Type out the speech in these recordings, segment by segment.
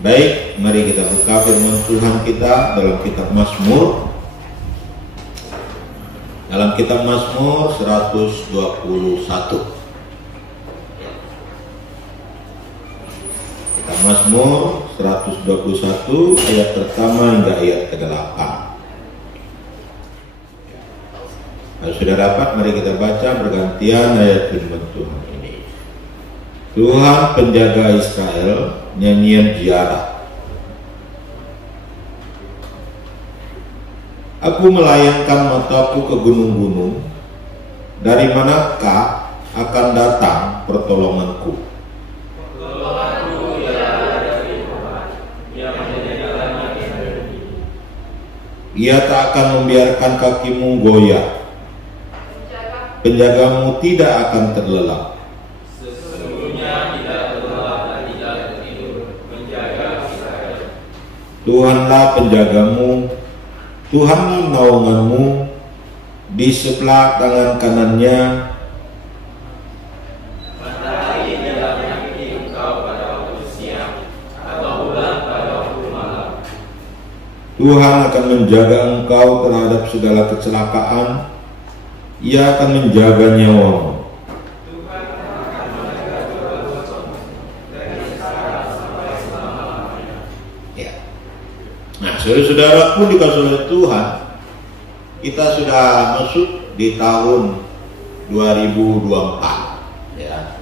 Baik, mari kita buka firman Tuhan kita dalam kitab Mazmur. Dalam kitab Mazmur 121. Kitab Mazmur 121 ayat pertama hingga ayat ke-8. Kalau sudah dapat, mari kita baca bergantian ayat firman Tuhan ini. Tuhan penjaga Israel, nyanyian ziarah. Aku melayangkan mataku ke gunung-gunung, dari manakah akan datang pertolonganku? Ia tak akan membiarkan kakimu goyah, penjagamu tidak akan terlelap. Tuhanlah penjagamu, Tuhanlah naunganmu, di sebelah tangan kanannya. Matahari tidak menyakiti engkau pada waktu siang, atau bulan pada waktu malam. Tuhan akan menjaga engkau terhadap segala kecelakaan, Ia akan menjaga nyawamu. Saudara-saudara pun dikasih oleh Tuhan, kita sudah masuk di tahun 2024 ya.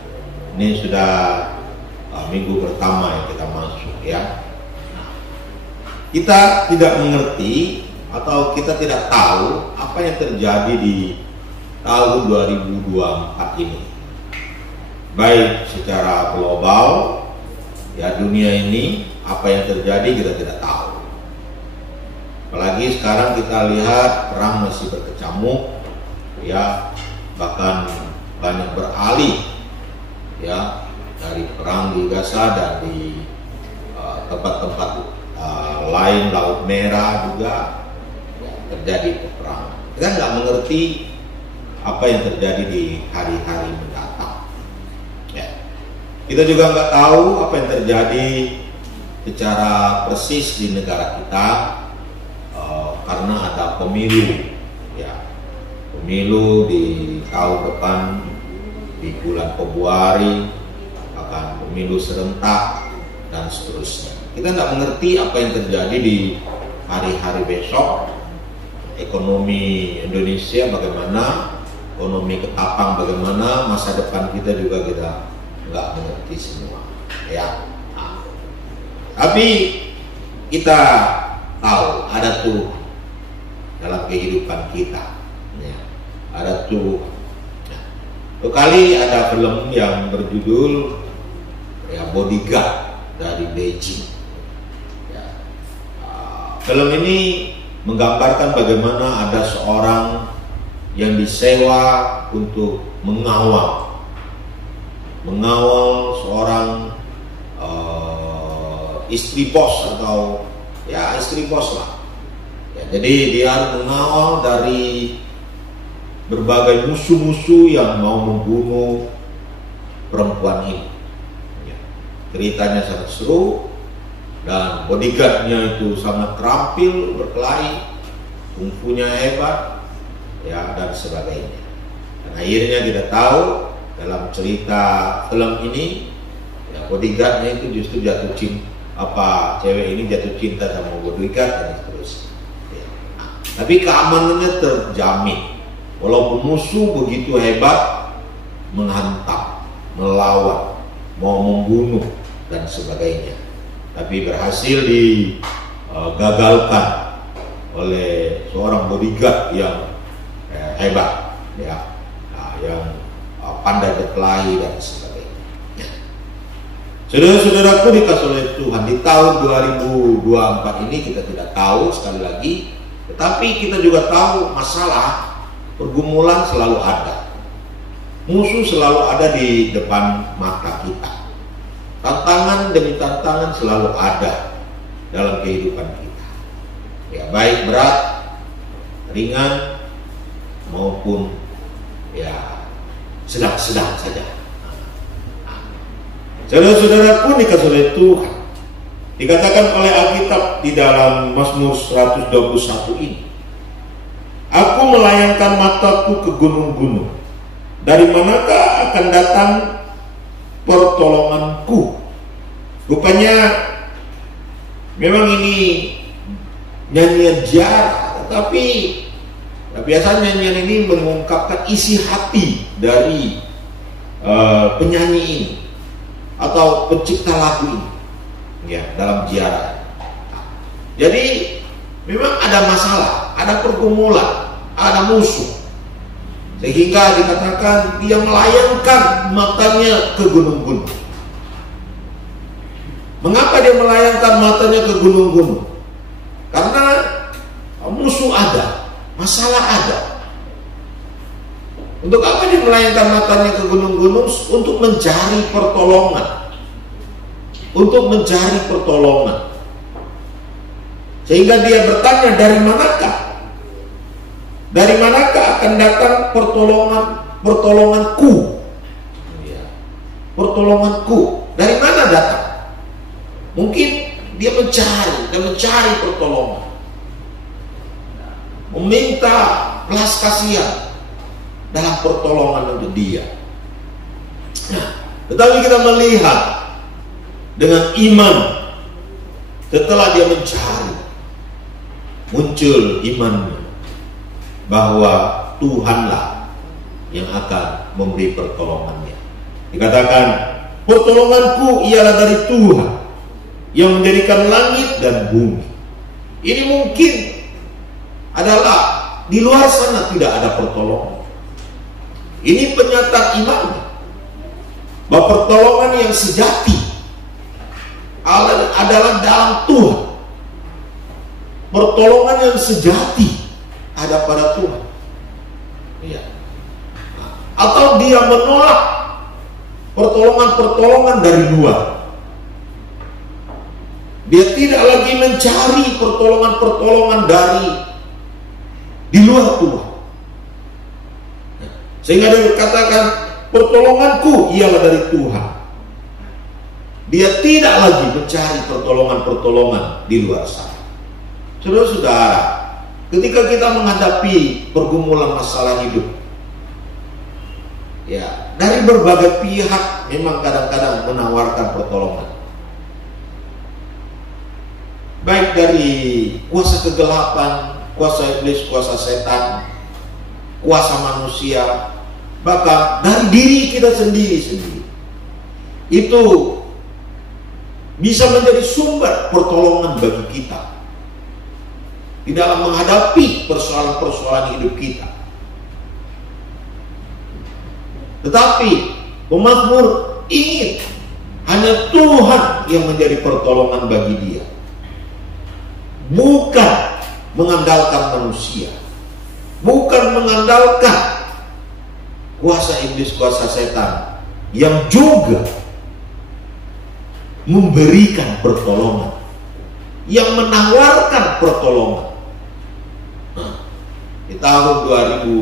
Ini sudah minggu pertama yang kita masuk ya. Kita tidak mengerti atau kita tidak tahu apa yang terjadi di tahun 2024 ini. Baik secara global ya, dunia ini apa yang terjadi kita tidak tahu. Apalagi sekarang kita lihat perang masih berkecamuk ya, bahkan banyak beralih ya dari perang di Gaza dan di tempat-tempat lain, Laut Merah juga ya, terjadi peperangan. Kita nggak mengerti apa yang terjadi di hari-hari mendatang ya. Kita juga nggak tahu apa yang terjadi secara persis di negara kita, karena ada pemilu ya, pemilu di tahun depan di bulan Februari, akan pemilu serentak dan seterusnya. Kita nggak mengerti apa yang terjadi di hari-hari besok. Ekonomi Indonesia bagaimana, ekonomi ketapang bagaimana, masa depan kita juga kita nggak mengerti semua ya. Tapi kita tahu ada tuh dalam kehidupan kita ya, ada tuh kali ada film yang berjudul ya, Bodyguard dari Beijing ya. Film ini menggambarkan bagaimana ada seorang yang disewa untuk mengawal seorang istri bos atau ya istri bos lah. Jadi dia harus mengawal dari berbagai musuh-musuh yang mau membunuh perempuan ini. Ya. Ceritanya sangat seru dan bodyguardnya itu sangat terampil, berkelahi, kungfunya hebat, ya dan sebagainya. Dan akhirnya kita tahu dalam cerita film ini, ya, bodyguardnya itu justru jatuh cinta, cewek ini jatuh cinta sama bodyguard dan seterusnya. Tapi keamanannya terjamin, walaupun musuh begitu hebat menghantam, melawan, mau membunuh dan sebagainya, tapi berhasil digagalkan oleh seorang bodyguard yang hebat, ya, yang pandai berkelahi dan sebagainya. Saudara-saudaraku dikasih oleh Tuhan, di tahun 2024 ini kita tidak tahu, sekali lagi. Tetapi kita juga tahu masalah, pergumulan selalu ada. Musuh selalu ada di depan mata kita. Tantangan demi tantangan selalu ada dalam kehidupan kita. Ya, baik berat, ringan, maupun ya sedang-sedang saja. Saudara-saudara pun dikasih oleh Tuhan. Dikatakan oleh Alkitab di dalam Mazmur 121 ini, aku melayangkan mataku ke gunung-gunung, dari manakah akan datang pertolonganku? Rupanya memang ini nyanyian ziarah, tetapi biasanya nyanyian ini mengungkapkan isi hati dari penyanyi ini atau pencipta lagu ini, ya, dalam ziarah. Jadi memang ada masalah, ada pergumulan, ada musuh, sehingga dikatakan dia melayangkan matanya ke gunung-gunung. Mengapa dia melayangkan matanya ke gunung-gunung? Karena musuh ada, masalah ada. Untuk apa dia melayangkan matanya ke gunung-gunung? Untuk mencari pertolongan. Untuk mencari pertolongan. Sehingga dia bertanya, dari manakah? Dari manakah akan datang pertolonganku? Pertolonganku. Dari mana datang? Mungkin dia mencari pertolongan. Meminta belas kasihan dalam pertolongan untuk dia. Nah, tetapi kita melihat dengan iman, setelah dia mencari, muncul imannya bahwa Tuhanlah yang akan memberi pertolongannya. Dikatakan, pertolonganku ialah dari Tuhan yang menjadikan langit dan bumi. Ini mungkin adalah di luar sana tidak ada pertolongan. Ini pernyataan imannya bahwa pertolongan yang sejati adalah dalam Tuhan. Pertolongan yang sejati ada pada Tuhan. Ya. Atau dia menolak pertolongan-pertolongan dari luar. Dia tidak lagi mencari pertolongan-pertolongan di luar Tuhan. Sehingga dia berkatakan, pertolonganku ialah dari Tuhan. Dia tidak lagi mencari pertolongan-pertolongan di luar sana. Saudara-saudara, ketika kita menghadapi pergumulan masalah hidup, ya, dari berbagai pihak memang kadang-kadang menawarkan pertolongan. Baik dari kuasa kegelapan, kuasa iblis, kuasa setan, kuasa manusia, bahkan dari diri kita sendiri. Itu bisa menjadi sumber pertolongan bagi kita di dalam menghadapi persoalan-persoalan hidup kita. Tetapi pemazmur ingin hanya Tuhan yang menjadi pertolongan bagi dia, bukan mengandalkan manusia, bukan mengandalkan kuasa iblis, kuasa setan yang juga memberikan pertolongan, yang menawarkan pertolongan. Nah, di tahun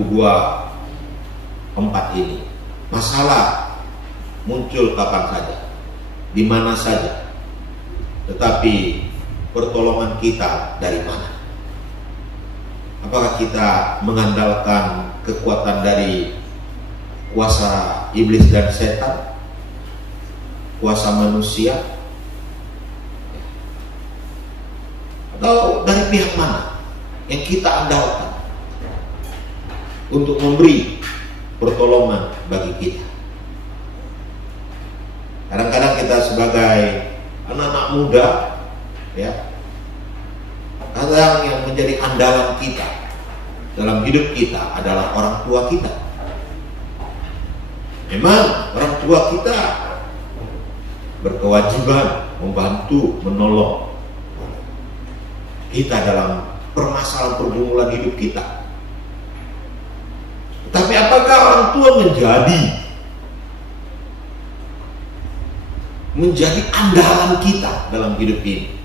2024 ini masalah muncul kapan saja, di mana saja, tetapi pertolongan kita dari mana? Apakah kita mengandalkan kekuatan dari kuasa iblis dan setan, kuasa manusia, atau dari pihak mana yang kita andalkan untuk memberi pertolongan bagi kita? Kadang-kadang kita sebagai anak-anak muda, ya, kadang yang menjadi andalan kita dalam hidup kita adalah orang tua kita. Memang orang tua kita berkewajiban membantu, menolong kita dalam permasalahan pergumulan hidup kita. Tapi apakah orang tua menjadi andalan kita dalam hidup ini?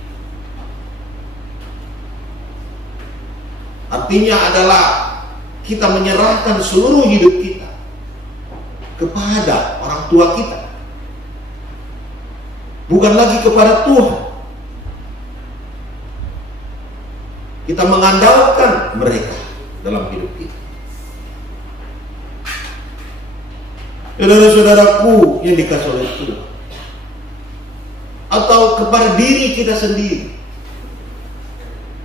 Artinya adalah kita menyerahkan seluruh hidup kita kepada orang tua kita, bukan lagi kepada Tuhan. Kita mengandalkan mereka dalam hidup kita. Saudara-saudaraku yang dikasih oleh Tuhan, atau kepada diri kita sendiri,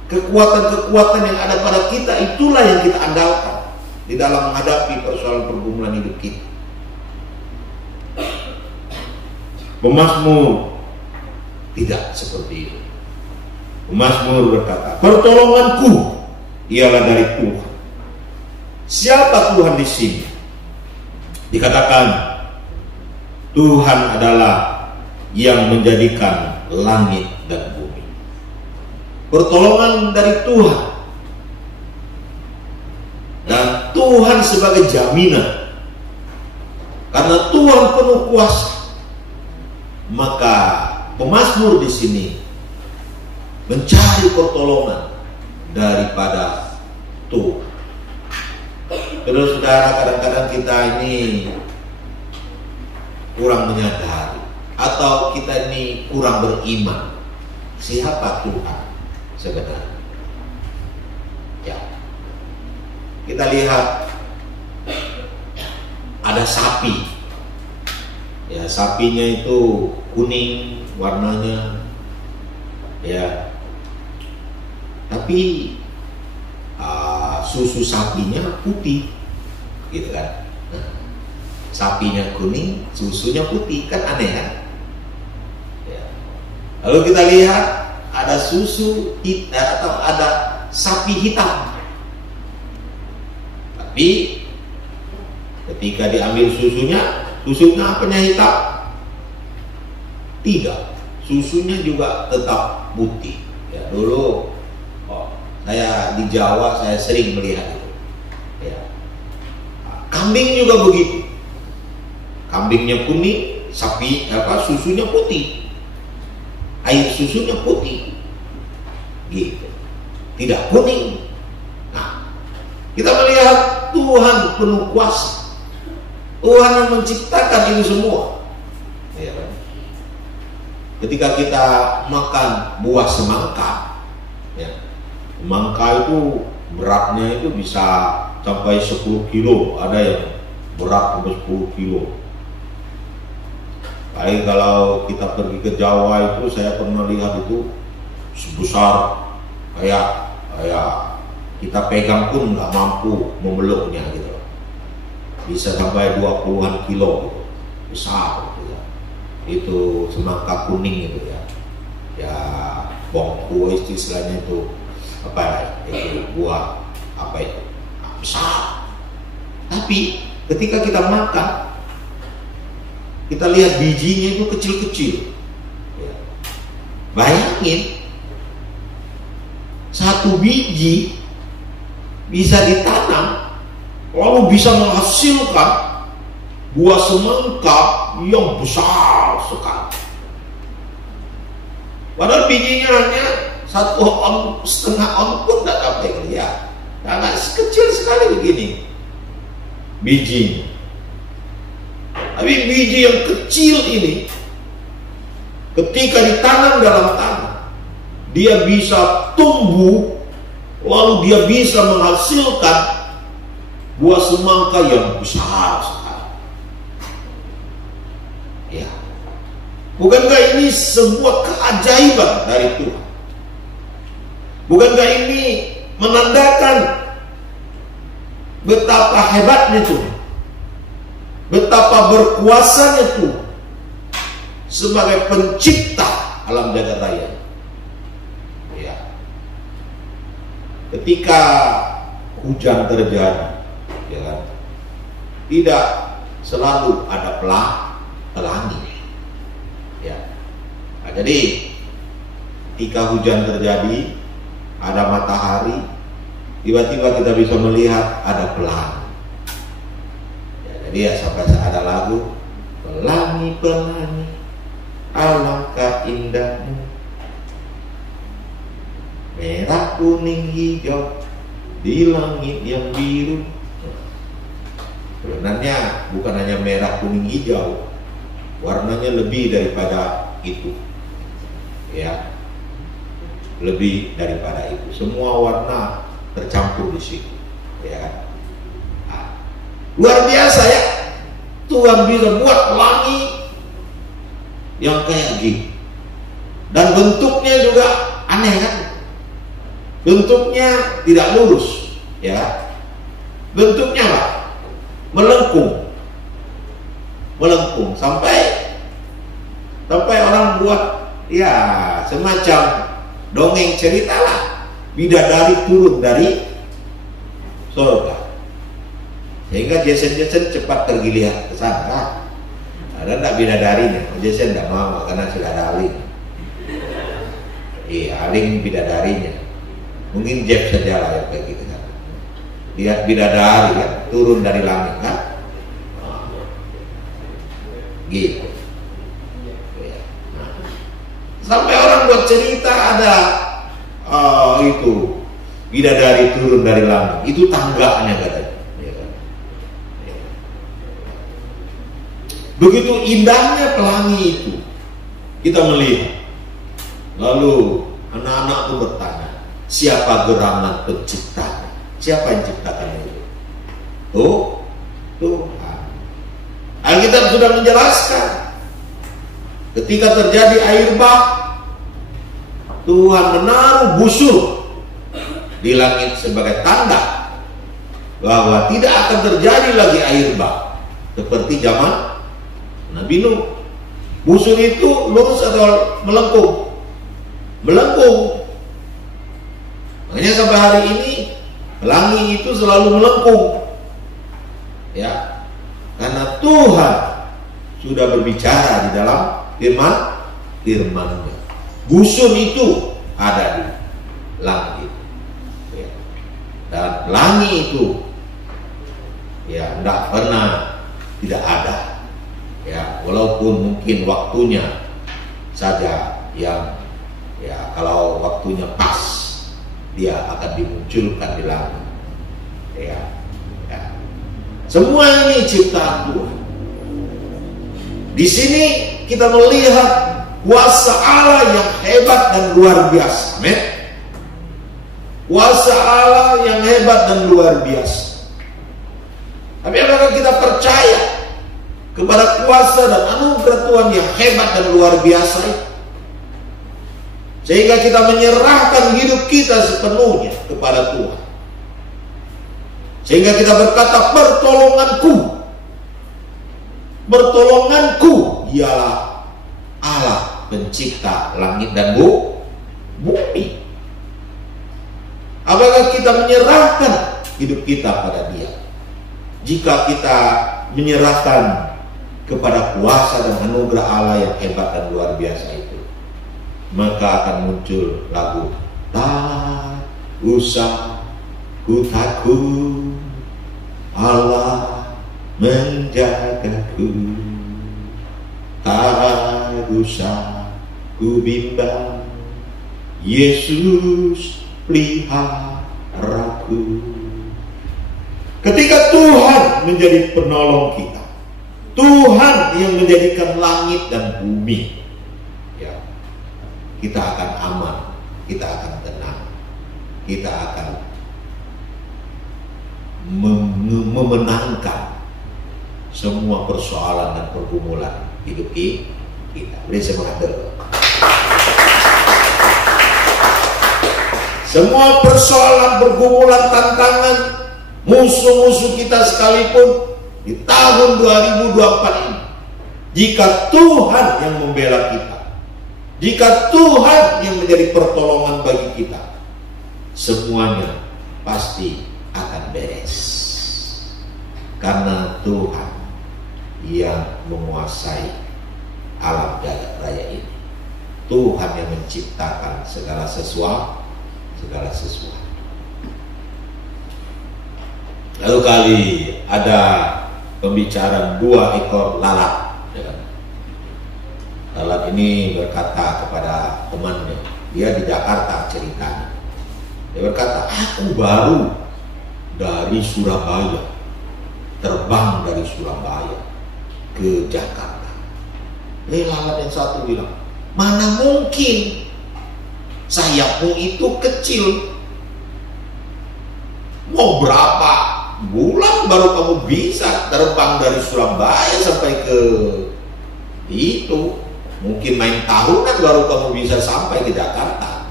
kekuatan-kekuatan yang ada pada kita itulah yang kita andalkan di dalam menghadapi persoalan pergumulan hidup kita. Pemazmur tidak seperti itu. Pemazmur berkata, pertolonganku ialah dari Tuhan. Siapa Tuhan di sini? Dikatakan Tuhan adalah yang menjadikan langit dan bumi. Pertolongan dari Tuhan, dan Tuhan sebagai jaminan. Karena Tuhan penuh kuasa, maka pemazmur di sini mencari pertolongan daripada Tuhan. Saudara-saudara, kadang-kadang kita ini kurang menyadari, atau kita ini kurang beriman siapa Tuhan sebenarnya. Ya, kita lihat ada sapi. Ya, sapinya itu kuning warnanya, ya. Tapi susu sapinya putih, gitu kan? Sapinya kuning, susunya putih, kan aneh kan? Ya. Lalu kita lihat ada susu atau ada sapi hitam. Tapi ketika diambil susunya apanya hitam? Tidak, susunya juga tetap putih. Ya, dulu saya di Jawa, saya sering melihat itu. Ya. Kambing juga begitu. Kambingnya kuning, susunya putih. Air susunya putih. Gitu. Tidak kuning. Nah, kita melihat Tuhan penuh kuasa. Tuhan yang menciptakan ini semua. Ya kan? Ketika kita makan buah semangka, ya, semangka itu beratnya itu bisa sampai 10 kilo, ada yang berat sampai 10 kilo. Paling kalau kita pergi ke Jawa itu, saya pernah lihat itu sebesar kayak kita pegang pun nggak mampu memeluknya gitu. Bisa sampai 20-an kilo gitu. Besar gitu ya. Itu semangka kuning itu ya. Ya, bongku istilahnya itu itu buah itu besar. Tapi ketika kita makan, kita lihat bijinya itu kecil-kecil. Ya. Bayangin, satu biji bisa ditanam, lalu bisa menghasilkan buah semangka yang besar sekali. Padahal bijinya hanya 1,5 on pun tidak sampai kelihatan. Karena kecil sekali begini bijinya. Tapi biji yang kecil ini, ketika ditanam dalam tanah, dia bisa tumbuh, lalu dia bisa menghasilkan buah semangka yang besar sekali. Ya, bukankah ini sebuah keajaiban dari Tuhan? Bukankah ini menandakan betapa hebatnya Tuhan, betapa berkuasanya Tuhan sebagai pencipta alam jagat raya? Ya. Ketika hujan terjadi, ya kan, tidak selalu ada pelangi. Ya. Nah, jadi ketika hujan terjadi, ada matahari, tiba-tiba kita bisa melihat ada pelangi. Ya, jadi ya, sampai ada lagu, pelangi-pelangi, alangkah indahmu, merah kuning hijau di langit yang biru. Sebenarnya bukan hanya merah kuning hijau, warnanya lebih daripada itu. Ya. lebih daripada itu. Semua warna tercampur di situ, ya. Nah, luar biasa ya, Tuhan bisa buat pelangi yang kayak gini, dan bentuknya juga aneh kan? Bentuknya tidak lurus, ya. Bentuknya apa? Melengkung sampai orang buat ya semacam dongeng cerita lah, bidadari turun dari surga, sehingga Jason cepat pergi lihat ke sana. Ada enggak bidadarinya? Jason enggak mau karena sudah ada Aling. Aling bidadarinya. Mungkin Jeff saja lah yang kayak gitu kan. Lihat bidadari kan turun dari langit kan. Gitu. Nah, sampai orang buat cerita ada itu bidadari turun dari langit. Itu tangganya katanya. Begitu indahnya pelangi itu kita melihat. Lalu anak-anak pun bertanya, siapa gerangan pencipta? Siapa yang ciptakan itu? Tuhan. Alkitab sudah menjelaskan, ketika terjadi air bah, Tuhan menaruh busur di langit sebagai tanda bahwa tidak akan terjadi lagi air bah seperti zaman Nabi Nuh. Busur itu lurus atau melengkung? Melengkung. Makanya sampai hari ini pelangi itu selalu melengkung, ya, karena Tuhan sudah berbicara di dalam firman-Nya. Busur itu ada di langit, ya. Dan pelangi itu ya tidak pernah tidak ada, ya, walaupun mungkin waktunya saja yang ya kalau waktunya pas dia akan dimunculkan di langit, ya. Semua ini ciptaan Tuhan. Di sini kita melihat kuasa Allah yang hebat dan luar biasa. Amin. Kuasa Allah yang hebat dan luar biasa. Tapi apakah kita percaya kepada kuasa dan anugerah Tuhan yang hebat dan luar biasa itu, sehingga kita menyerahkan hidup kita sepenuhnya kepada Tuhan, sehingga kita berkata, pertolonganku ialah Allah pencipta langit dan bumi. Apakah kita menyerahkan hidup kita pada Dia? Jika kita menyerahkan kepada kuasa dan anugerah Allah yang hebat dan luar biasa itu, maka akan muncul lagu, tak usah ku takut, Allah menjagaku, tak usah ku bimbang, Yesus peliharaku. Ketika Tuhan menjadi penolong kita, Tuhan yang menjadikan langit dan bumi, ya, kita akan aman, kita akan tenang, kita akan memenangkan semua persoalan dan pergumulan hidup kita. Beri semangat dulu. Semua persoalan, pergumulan, tantangan, musuh-musuh kita sekalipun di tahun 2024 ini, jika Tuhan yang membela kita, jika Tuhan yang menjadi pertolongan bagi kita, semuanya pasti akan beres. Karena Tuhan yang menguasai alam jagat raya ini, Tuhan yang menciptakan segala sesuatu. Lalu kali ada pembicaraan 2 ekor lalat, ya. Lalat ini berkata kepada temannya, dia di Jakarta ceritanya. Dia berkata, aku baru dari Surabaya, terbang dari Surabaya ke Jakarta. Lalat yang satu bilang, mana mungkin sayapmu itu kecil. Mau berapa bulan baru kamu bisa terbang dari Surabaya sampai ke itu? Mungkin main tahunan baru kamu bisa sampai ke Jakarta.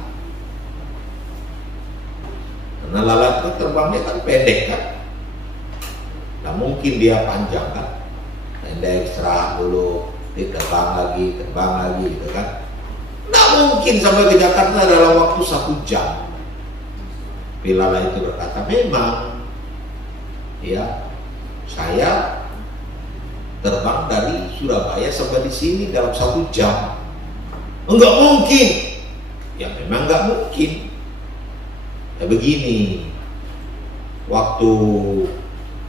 Karena lalat itu terbangnya kan pendek kan, nah mungkin dia panjang kan, pendek, istirahat dulu, terbang lagi gitu kan. Nggak mungkin sampai ke Jakarta dalam waktu 1 jam. Pilala itu berkata, memang ya saya terbang dari Surabaya sampai di sini dalam 1 jam. Enggak mungkin. Ya memang enggak mungkin. Ya begini, waktu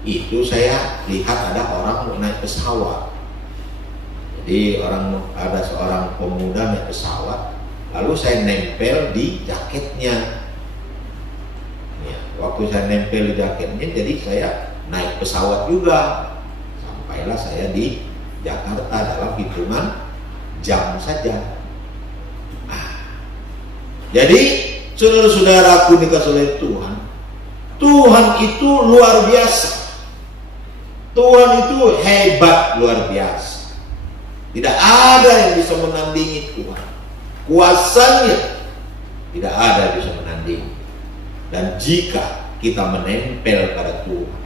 itu saya lihat ada orang mau naik pesawat. Jadi ada seorang pemuda naik pesawat, lalu saya nempel di jaketnya. Ya, waktu saya nempel di jaketnya, jadi saya naik pesawat juga. Sampailah saya di Jakarta dalam hitungan jam saja. Jadi saudara-saudaraku dikasih oleh Tuhan, Tuhan itu luar biasa. Tuhan itu hebat luar biasa. Tidak ada yang bisa menandingi Tuhan. Kuasanya tidak ada yang bisa menandingi. Dan jika kita menempel pada Tuhan,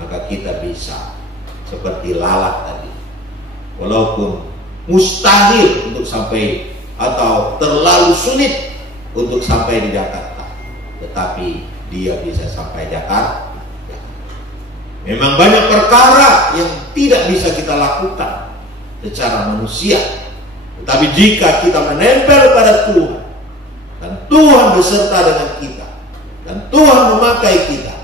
maka kita bisa seperti lalat tadi. Walaupun mustahil untuk sampai atau terlalu sulit untuk sampai di Jakarta, tetapi dia bisa sampai Jakarta. Memang banyak perkara yang tidak bisa kita lakukan secara manusia, tetapi jika kita menempel pada Tuhan dan Tuhan beserta dengan kita dan Tuhan memakai kita,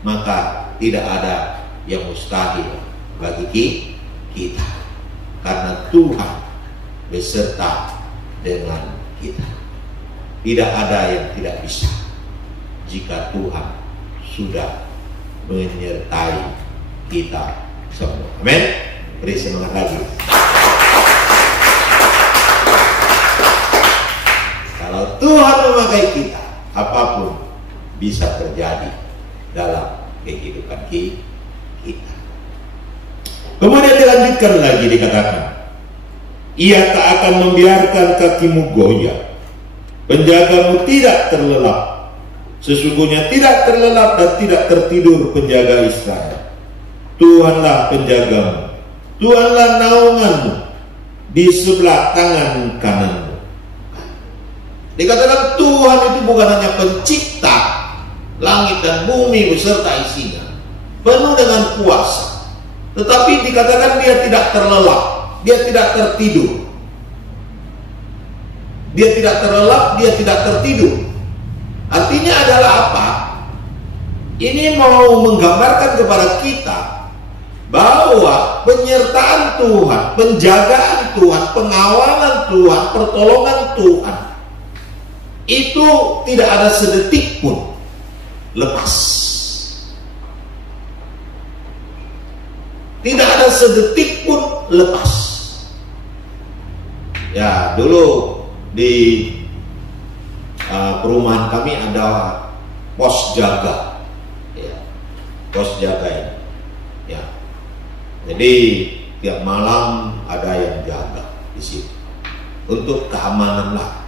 maka tidak ada yang mustahil bagi kita, karena Tuhan beserta dengan kita. Tidak ada yang tidak bisa jika Tuhan sudah menyertai kita semua. Amin. Beri semangat lagi. Kalau Tuhan memakai kita, apapun bisa terjadi dalam kehidupan kita. Kemudian dilanjutkan lagi, dikatakan, Ia tak akan membiarkan kakimu goyah, penjagamu tidak terlelap. Sesungguhnya tidak terlelap dan tidak tertidur penjaga Israel. Tuhanlah penjagamu, Tuhanlah naunganmu di sebelah tangan kananmu. Dikatakan Tuhan itu bukan hanya pencipta langit dan bumi beserta isinya, penuh dengan kuasa, tetapi dikatakan dia tidak terlelap, dia tidak tertidur. Dia tidak terlelap, dia tidak tertidur. Artinya adalah apa? Ini mau menggambarkan kepada kita bahwa penyertaan Tuhan, penjagaan Tuhan, pengawalan Tuhan, pertolongan Tuhan itu tidak ada sedetik pun lepas. Tidak ada sedetik pun lepas. Ya, dulu di perumahan kami ada pos jaga, ya, pos jaga ini, ya. Jadi tiap malam ada yang jaga di situ untuk keamanan lah,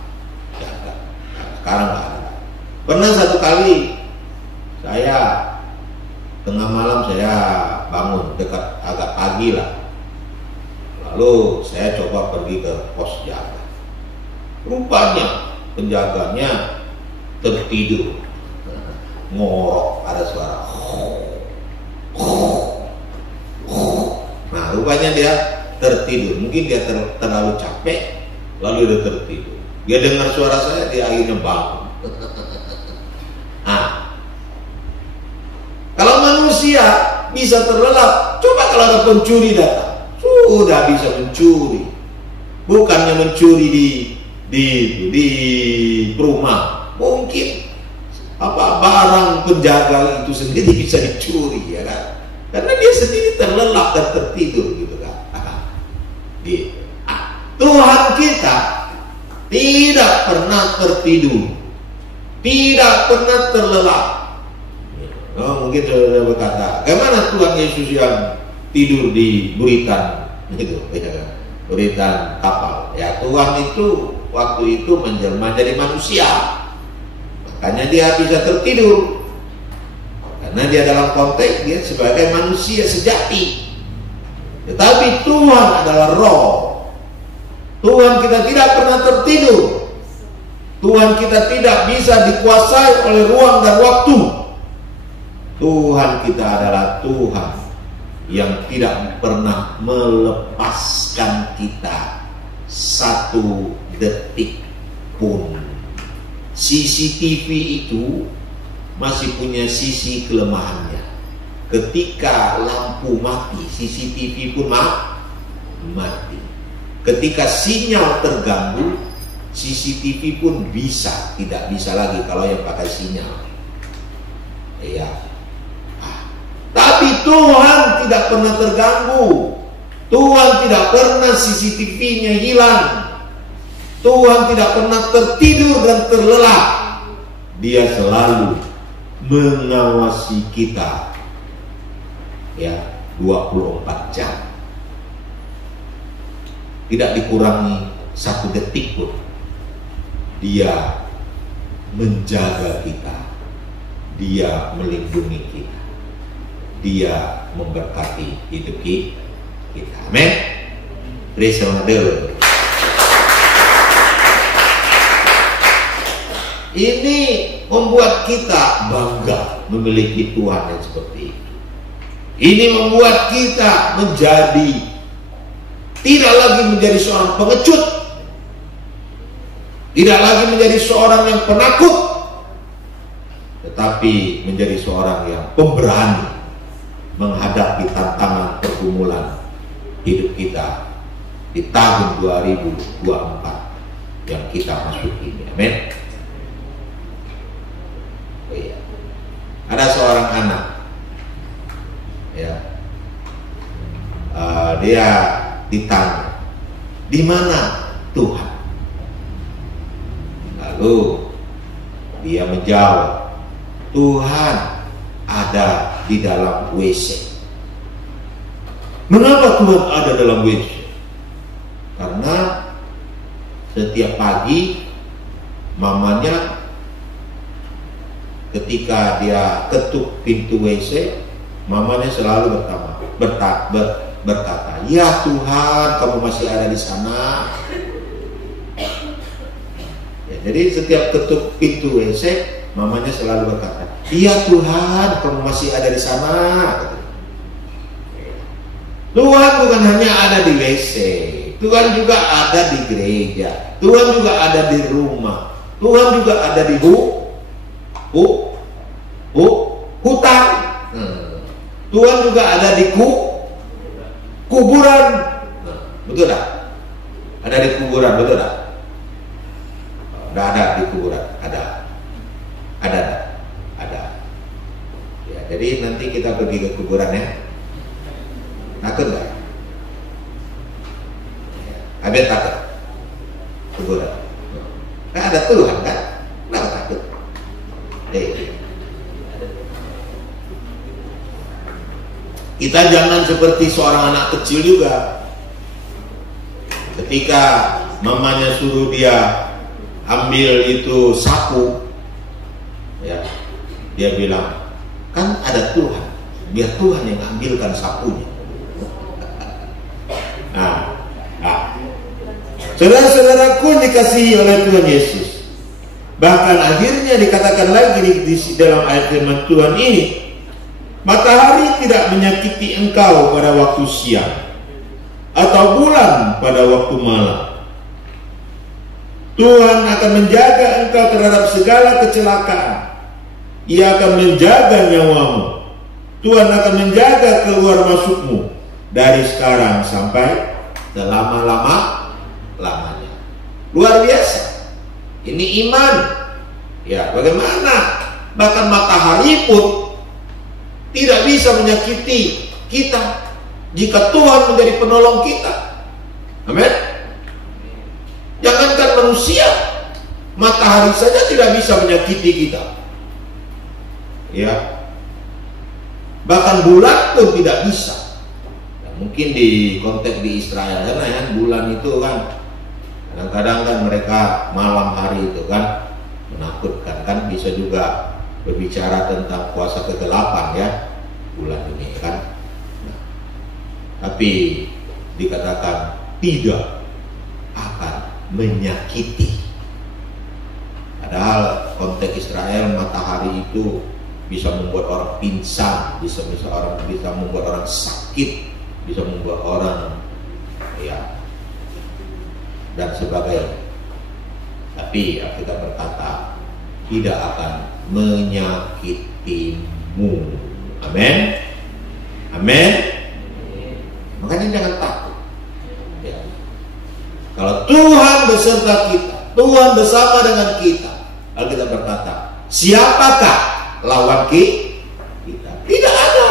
jaga. Nah, sekarang nggak ada. Pernah satu kali saya tengah malam saya bangun dekat agak pagi lah, lalu saya coba pergi ke pos jaga. Rupanya penjaganya tertidur, ngorok, ada suara. Nah, rupanya dia tertidur. Mungkin dia terlalu capek, lalu dia tertidur. Dia dengar suara saya, dia akhirnya bangun. Nah, kalau manusia bisa terlelap, coba kalau ada pencuri datang, sudah bisa mencuri. Bukannya mencuri di rumah, mungkin barang penjaga itu sendiri bisa dicuri, ya kan? Karena dia sendiri terlelap dan tertidur gitu kan. Gitu. Tuhan kita tidak pernah tertidur, tidak pernah terlelap. Oh, mungkin saudara berkata, bagaimana Tuhan Yesus yang tidur di buritan itu, buritan kapal? Ya, Tuhan itu waktu itu menjelma jadi manusia, makanya dia bisa tertidur, karena dia dalam konteks dia sebagai manusia sejati. Tetapi Tuhan adalah roh. Tuhan kita tidak pernah tertidur. Tuhan kita tidak bisa dikuasai oleh ruang dan waktu. Tuhan kita adalah Tuhan yang tidak pernah melepaskan kita satu detik pun. CCTV itu masih punya sisi kelemahannya. Ketika lampu mati, CCTV pun mati. Ketika sinyal terganggu, CCTV pun tidak bisa lagi kalau yang pakai sinyal. Iya. Tapi Tuhan tidak pernah terganggu. Tuhan tidak pernah CCTV-nya hilang. Tuhan tidak pernah tertidur dan terlelap. Dia selalu mengawasi kita. Ya, 24 jam. Tidak dikurangi satu detik pun. Dia menjaga kita. Dia melindungi kita. Dia memberkati hidup kita. Amin. Praise God. Ini membuat kita bangga memiliki Tuhan yang seperti itu. Ini membuat kita tidak lagi menjadi seorang pengecut, tidak lagi menjadi seorang yang penakut, tetapi menjadi seorang yang pemberani menghadapi tantangan pergumulan hidup kita di tahun 2024 yang kita masuki ini. Amin. Oh iya. Ada seorang anak, ya, dia ditanya, di mana Tuhan? Lalu dia menjawab, Tuhan ada di dalam WC. Mengapa Tuhan ada dalam WC? Karena setiap pagi mamanya ketika dia ketuk pintu WC, mamanya selalu berkata, ya Tuhan, kamu masih ada di sana. Ya, jadi setiap ketuk pintu WC, mamanya selalu berkata, iya Tuhan, kamu masih ada di sana. Tuhan bukan hanya ada di WC, Tuhan juga ada di gereja, Tuhan juga ada di rumah, Tuhan juga ada di hutan, Tuhan juga ada di kuburan. Betul tak? Ada di kuburan, betul tak? Tidak ada di kuburan, ada. Ya, jadi nanti kita pergi ke kuburan ya. Takut nggak? Abel takut kuburan. Kan ada Tuhan kan? Nggak takut. Kita jangan seperti seorang anak kecil juga. Ketika mamanya suruh dia ambil itu sapu, ya, dia bilang, kan ada Tuhan, biar Tuhan yang ambilkan sapunya. Saudara-saudaraku yang dikasihi oleh Tuhan Yesus, bahkan akhirnya dikatakan lagi di dalam ayat firman Tuhan ini, matahari tidak menyakiti engkau pada waktu siang, atau bulan pada waktu malam. Tuhan akan menjaga engkau terhadap segala kecelakaan. Ia akan menjaga nyawamu. Tuhan akan menjaga keluar masukmu dari sekarang sampai selama-lamanya. Luar biasa. Ini iman. Ya, bagaimana? Bahkan matahari pun tidak bisa menyakiti kita jika Tuhan menjadi penolong kita. Amin. Jangankan manusia, matahari saja tidak bisa menyakiti kita. Ya. Bahkan bulan pun tidak bisa. Ya, mungkin di konteks di Israel karena ya, bulan itu kan kadang-kadang kan mereka malam hari itu kan menakutkan, kan bisa juga berbicara tentang kuasa kegelapan ya bulan ini kan. Nah, tapi dikatakan tidak akan menyakiti. Padahal konteks Israel matahari itu bisa membuat orang pingsan, bisa membuat orang sakit, bisa membuat orang ya dan sebagainya. Tapi kita berkata tidak akan menyakitimu. Amin. Amin. Makanya jangan takut. Ya. Kalau Tuhan beserta kita, Tuhan bersama dengan kita, lalu kita berkata, siapakah lawan kita? Tidak ada.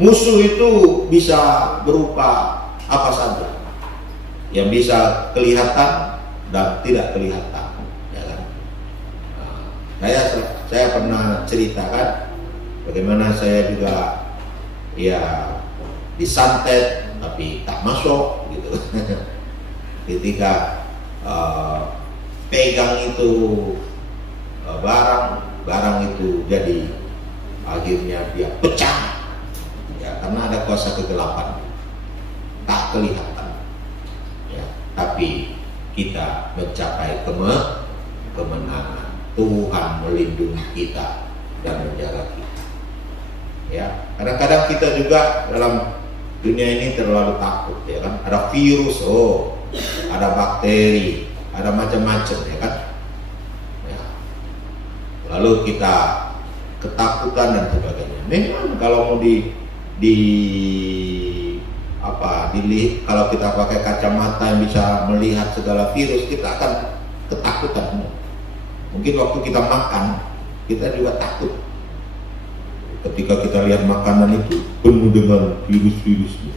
Musuh itu bisa berupa apa saja, yang bisa kelihatan dan tidak kelihatan, ya kan? Nah, saya pernah ceritakan bagaimana saya juga ya disantet tapi tak masuk gitu. Ketika pegang itu barang itu jadi akhirnya dia pecah ya, karena ada kuasa kegelapan, tak kelihatan ya, tapi kita mencapai kemenangan. Tuhan melindungi kita dan menjaga kita ya. Kadang-kadang kita juga dalam dunia ini terlalu takut ya kan, ada virus, ada bakteri, ada macam-macam ya kan ya. Lalu kita ketakutan dan sebagainya. Memang kalau mau kalau kita pakai kacamata yang bisa melihat segala virus, kita akan ketakutan. Mungkin waktu kita makan, kita juga takut. Ketika kita lihat makanan itu penuh dengan virus-virusnya,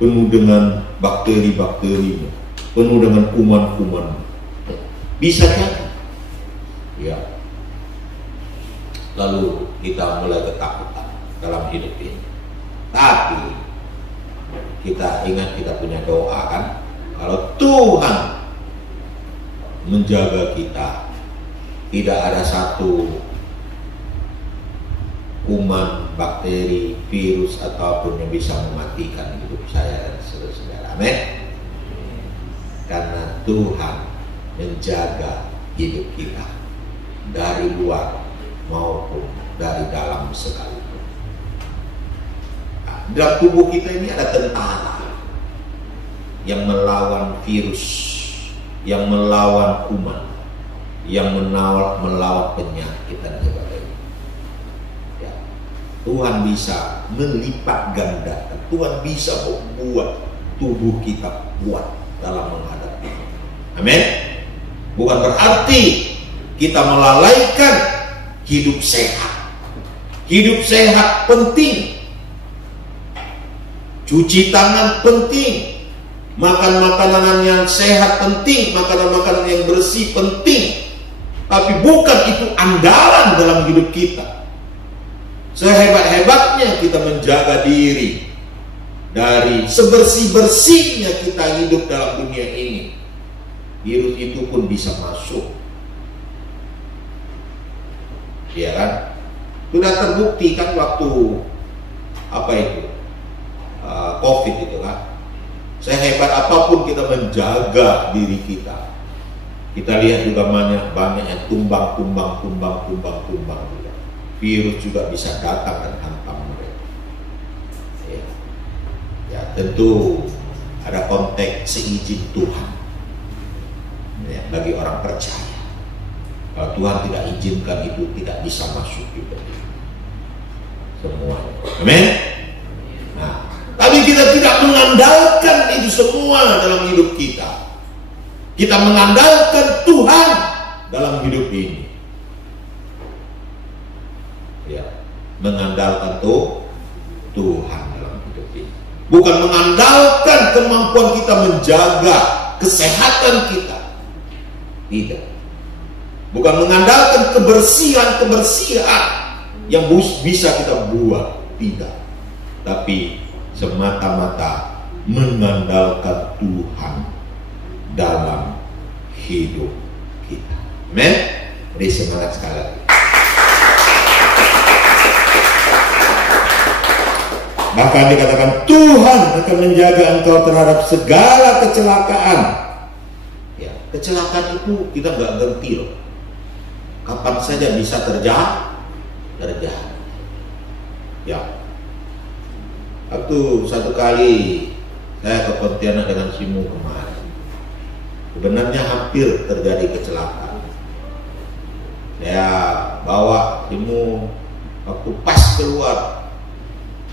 penuh dengan bakteri-bakterinya, penuh dengan kuman-kuman. Bisa jadi. Ya. Lalu kita mulai ketakutan dalam hidup ini. Tapi kita ingat kita punya doa kan. Kalau Tuhan menjaga kita, tidak ada satu kuman, bakteri, virus ataupun yang bisa mematikan hidup saya dan saudara-saudara. Amin. Karena Tuhan menjaga hidup kita dari luar maupun dari dalam sekalipun. Nah, dalam tubuh kita ini ada tentara yang melawan virus, yang melawan kuman, yang melawan penyakit dan sebagainya. Ya. Tuhan bisa melipat gandakan. Tuhan bisa membuat tubuh kita kuat dalam menghadapi. Amin. Bukan berarti kita melalaikan hidup sehat. Hidup sehat penting. Cuci tangan penting. Makan makanan yang sehat penting. Makanan-makanan yang bersih penting. Tapi bukan itu andalan dalam hidup kita. Sehebat-hebatnya kita menjaga diri dari sebersih-bersihnya kita hidup dalam dunia ini, virus itu pun bisa masuk. Ya kan? Sudah terbukti kan waktu COVID itu kan. Sehebat apapun kita menjaga diri kita, kita lihat juga banyak yang tumbang juga. Virus juga bisa datang dan hantam mereka. Ya, tentu ada konteks seizin Tuhan ya, bagi orang percaya. Kalau Tuhan tidak izinkan itu tidak bisa masuk juga semuanya. Amin. Nah, tapi kita tidak mengandalkan itu semua dalam hidup kita. Kita mengandalkan Tuhan dalam hidup ini. Ya, mengandalkan Tuhan dalam hidup ini. bukan mengandalkan kemampuan kita menjaga kesehatan kita. Tidak. Bukan mengandalkan kebersihan yang bisa kita buat. Tidak. Tapi semata-mata mengandalkan Tuhan dalam hidup kita. Amen. Beri semangat sekali lagi. Bahkan dikatakan Tuhan akan menjaga engkau terhadap segala kecelakaan. Ya, kecelakaan itu kita nggak ngerti loh. Kapan saja bisa terjadi. Ya. Waktu satu kali saya ke Pontianak dengan Simu kemarin, sebenarnya hampir terjadi kecelakaan. Saya bawa Simu, waktu pas keluar,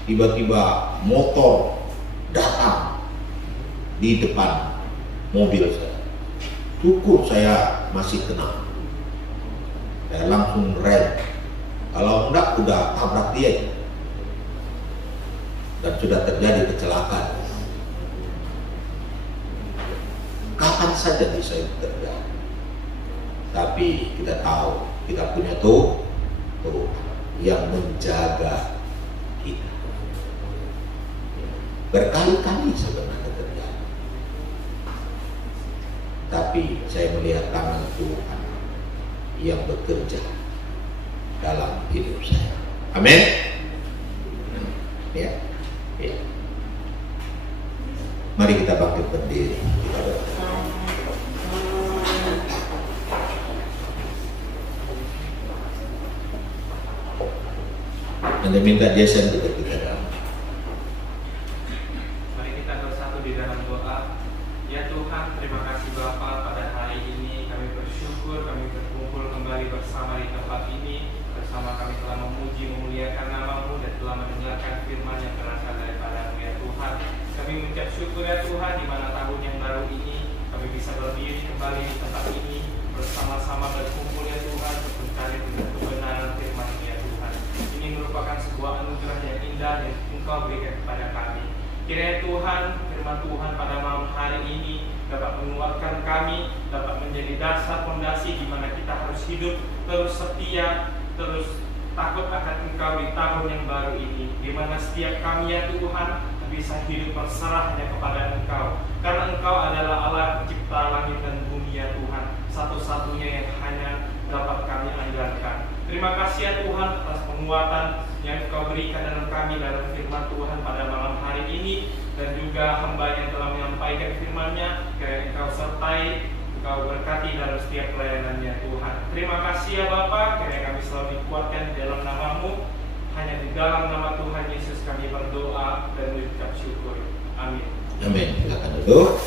tiba-tiba motor datang di depan mobil saya. Cukup saya masih tenang. Saya langsung rem. Kalau enggak udah tabrak dia. Dan sudah terjadi kecelakaan. Kapan saja bisa itu terjadi. Tapi kita tahu kita punya Tuhan yang menjaga kita. Berkali-kali sebenarnya terjadi. Tapi saya melihat tangan Tuhan yang bekerja dalam hidup saya. Amin. Ya. Ya. Mari kita bangkit berdiri. Kita berdoa. Anda minta Jason kita dalam. Mari kita bersatu di dalam doa. Ya Tuhan, terima kasih Bapa, pada hari ini kami bersyukur kami berkumpul kembali bersama di tempat ini. Bersama kami telah memuji memuliakan nama-Mu dan telah mendengarkan firman yang berasal daripada-Mu ya Tuhan. Kami mengucap syukur ya Tuhan, di mana tahun yang baru ini kami bisa berdiri kembali di tempat ini bersama-sama berkumpul ya Tuhan untuk mencari kebenaran firman ya Tuhan. Ini merupakan sebuah anugerah yang indah yang Engkau berikan kepada kami. Kiranya Tuhan, firman Tuhan pada malam hari ini dapat menguatkan kami, dapat menjadi dasar fondasi di mana kita harus hidup terus setia, terus takut akan Engkau di tahun yang baru ini, di mana setiap kami ya Tuhan bisa hidup berserah hanya kepada Engkau, karena Engkau adalah Allah pencipta langit dan bumi ya Tuhan, satu-satunya yang hanya dapat kami andalkan. Terima kasih ya Tuhan atas penguatan yang Engkau berikan dalam kami dalam firman Tuhan pada malam hari ini, dan juga hamba yang telah menyampaikan firman-Nya, kiranya Engkau sertai, Engkau berkati dalam setiap pelayanannya Tuhan. Terima kasih ya Bapa, kiranya kami selalu dikuatkan di dalam nama-Mu. Hanya di dalam nama Tuhan Yesus kami berdoa dan mengucap syukur. Amin. Amin. Silakan duduk.